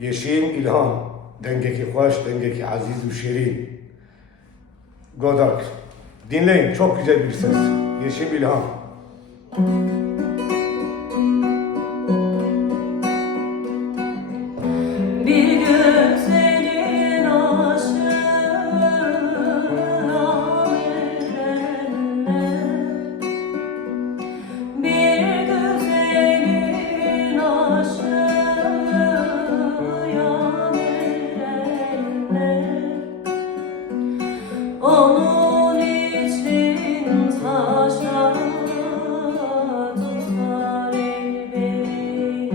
Yeşim İlhan, dengeki hoş, dengeki aziz ve şirin. Godak. Dinleyin, çok güzel bir ses. Yeşim İlhan. Bir güzelin aşığına verenler, bir güzelin aşığına verenler, onun için taşa tutar el beni.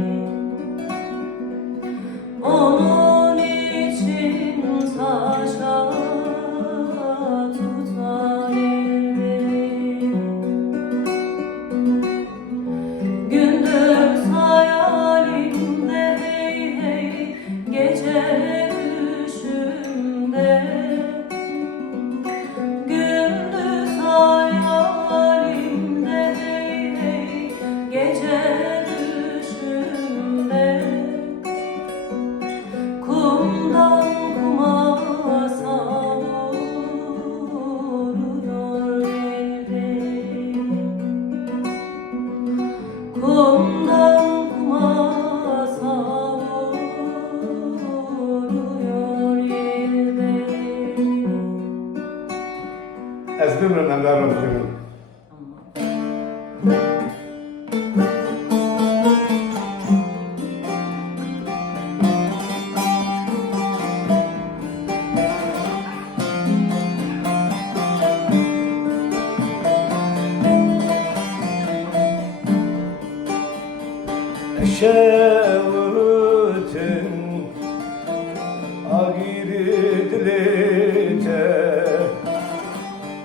Onun için taşa tutar el beni. Gündüz hayalimde hey hey, gece düşümde. Gündüz hayalimde hey hey, gece düşümde. Kumdan kuma savuruyor el beni. Kumdan kuma savuruyor el beni. Ez bimrim emrarım kuyum. Şevtin agiridlite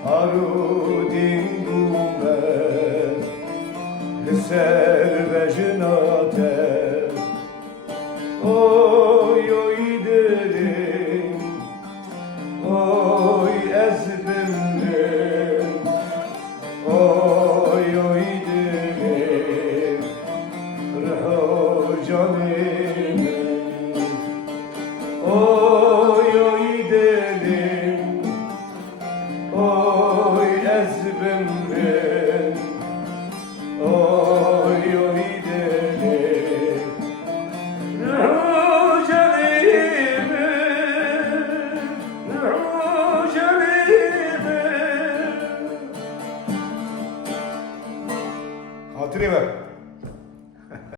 arudin gumen ser vejnate oy oy derin oy ezbimdim oy oy derin Canım